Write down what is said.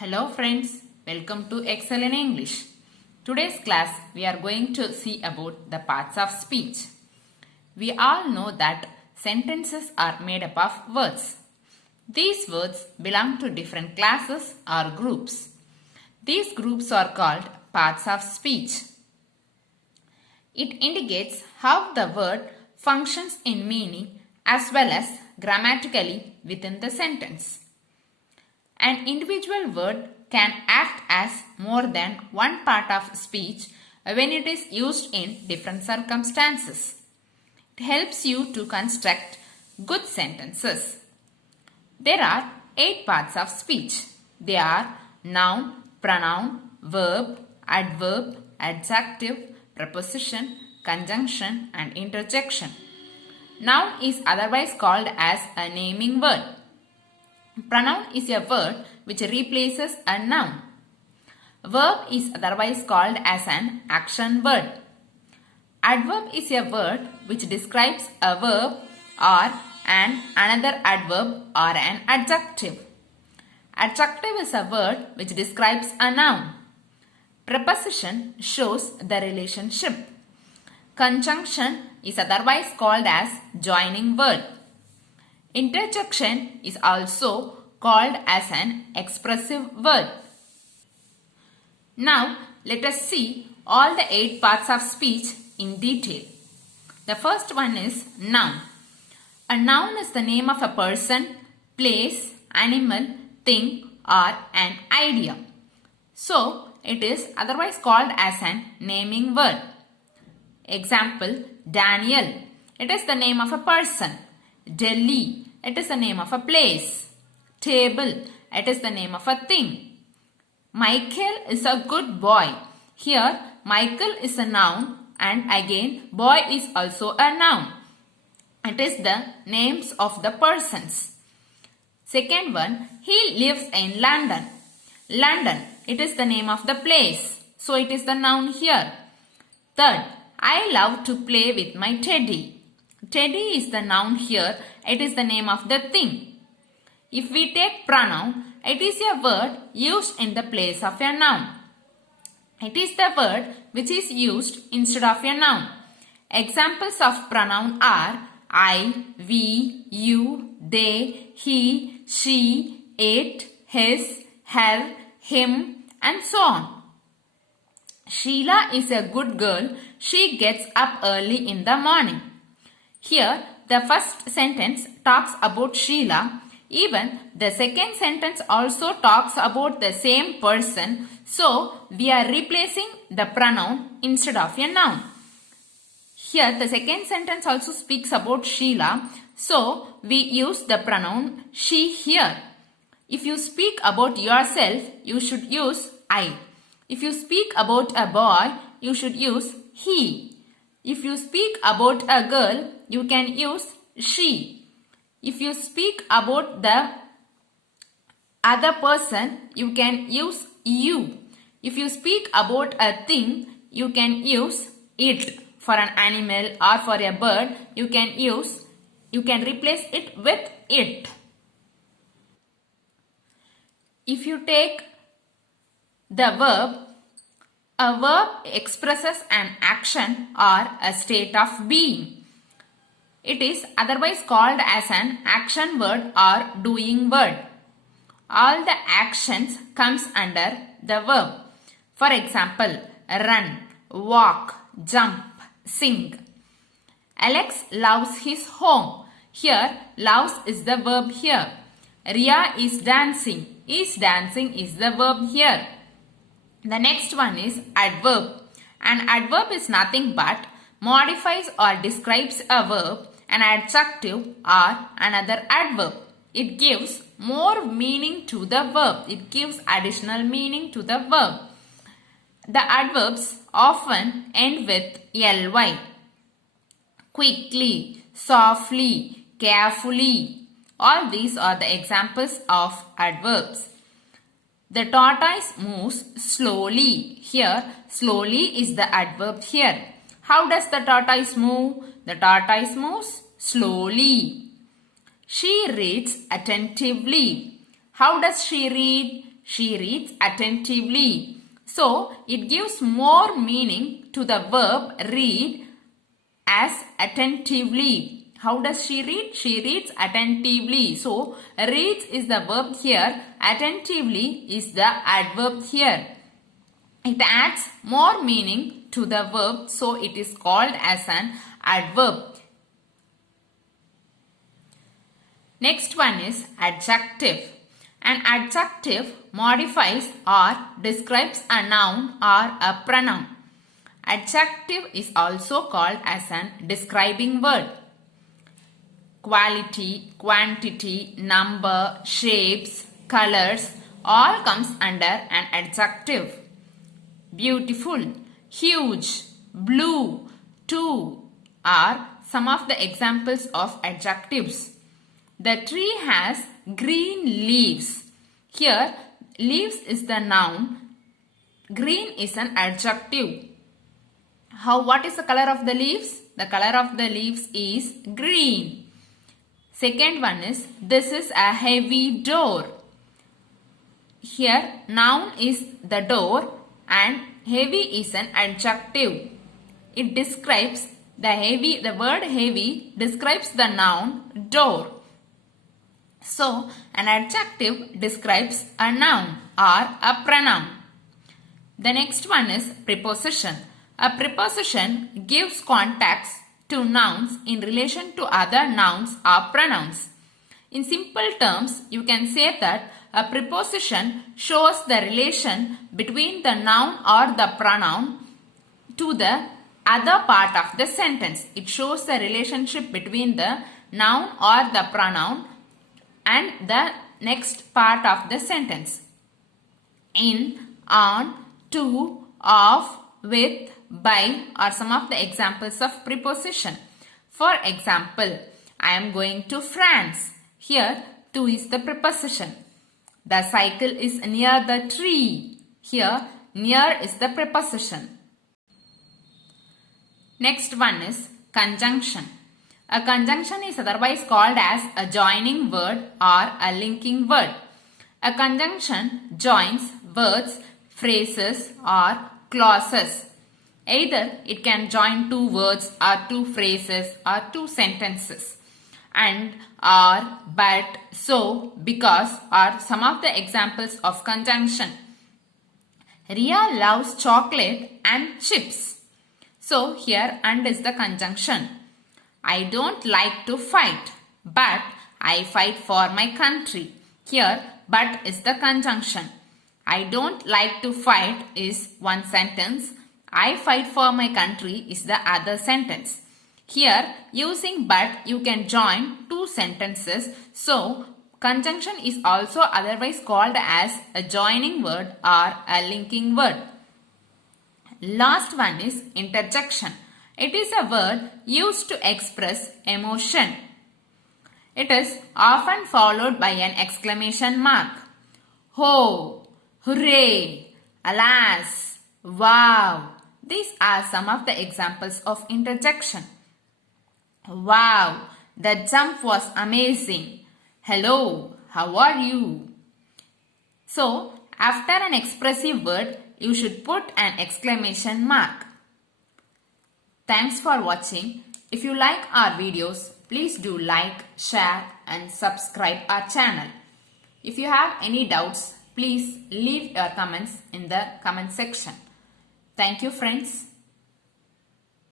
Hello friends, welcome to Excel in English. Today's class we are going to see about the parts of speech. We all know that sentences are made up of words. These words belong to different classes or groups. These groups are called parts of speech. It indicates how the word functions in meaning as well as grammatically within the sentence. An individual word can act as more than one part of speech when it is used in different circumstances. It helps you to construct good sentences. There are 8 parts of speech. They are noun, pronoun, verb, adverb, adjective, preposition, conjunction and interjection. Noun is otherwise called as a naming word. Pronoun is a word which replaces a noun. Verb is otherwise called as an action word. Adverb is a word which describes a verb or another adverb or an adjective. Adjective is a word which describes a noun. Preposition shows the relationship. Conjunction is otherwise called as joining word. Interjection is also called as an expressive word. Now, let us see all the 8 parts of speech in detail. The first one is noun. A noun is the name of a person, place, animal, thing or an idea. So, it is otherwise called as an naming word. Example, Daniel. It is the name of a person. Delhi, it is the name of a place. Table, it is the name of a thing. Michael is a good boy. Here, Michael is a noun and again, boy is also a noun. It is the names of the persons. Second one, he lives in London. London, it is the name of the place. So, it is the noun here. Third, I love to play with my teddy. Teddy is the noun here. It is the name of the thing. If we take pronoun, it is a word used in the place of a noun. It is the word which is used instead of a noun. Examples of pronoun are I, we, you, they, he, she, it, his, her, him and so on. Sheila is a good girl. She gets up early in the morning. Here, the first sentence talks about Sheila. Even the second sentence also talks about the same person. So, we are replacing the pronoun instead of a noun. Here, the second sentence also speaks about Sheila. So, we use the pronoun she here. If you speak about yourself, you should use I. If you speak about a boy, you should use he. If you speak about a girl, you can use she. If you speak about the other person, you can use you. If you speak about a thing, you can use it. For an animal or for a bird, you can replace it with it. If you take the verb, a verb expresses an action or a state of being. It is otherwise called as an action word or doing word. All the actions comes under the verb. For example, run, walk, jump, sing. Alex loves his home. Here, loves is the verb here. Ria is dancing. Is dancing is the verb here. The next one is adverb. An adverb is nothing but modifies or describes a verb, an adjective or another adverb. It gives more meaning to the verb. It gives additional meaning to the verb. The adverbs often end with ly. Quickly, softly, carefully. All these are the examples of adverbs. The tortoise moves slowly. Here, slowly is the adverb here. How does the tortoise move? The tortoise moves slowly. She reads attentively. How does she read? She reads attentively. So, it gives more meaning to the verb read as attentively. How does she read? She reads attentively. So, reads is the verb here. Attentively is the adverb here. It adds more meaning to the verb. So, it is called as an adverb. Next one is adjective. An adjective modifies or describes a noun or a pronoun. Adjective is also called as an describing word. Quality, quantity, number, shapes, colors all comes under an adjective. Beautiful, huge, blue, too are some of the examples of adjectives. The tree has green leaves. Here, leaves is the noun. Green is an adjective. What is the color of the leaves? The color of the leaves is green. Second one is, this is a heavy door. Here, noun is the door and heavy is an adjective. It describes the word heavy describes the noun door. So, an adjective describes a noun or a pronoun. The next one is preposition. A preposition gives context to nouns in relation to other nouns or pronouns. In simple terms, you can say that a preposition shows the relation between the noun or the pronoun to the other part of the sentence. It shows the relationship between the noun or the pronoun and the next part of the sentence. In, on, to, of, with, by are some of the examples of preposition. For example, I am going to France. Here, to is the preposition. The cycle is near the tree. Here, near is the preposition. Next one is conjunction. A conjunction is otherwise called as a joining word or a linking word. A conjunction joins words, phrases or clauses. Either it can join two words or two phrases or two sentences. And, or, but, so, because are some of the examples of conjunction. Ria loves chocolate and chips. So here and is the conjunction. I don't like to fight, but I fight for my country. Here, but is the conjunction. I don't like to fight is one sentence. I fight for my country is the other sentence. Here, using but, you can join two sentences. So, conjunction is also otherwise called as a joining word or a linking word. Last one is interjection. It is a word used to express emotion. It is often followed by an exclamation mark. Ho, hooray, alas, wow. These are some of the examples of interjection. Wow, the jump was amazing. Hello, how are you? So, after an expressive word, you should put an exclamation mark. Thanks for watching. If you like our videos, please do like, share and subscribe our channel. If you have any doubts, please leave your comments in the comment section. Thank you friends.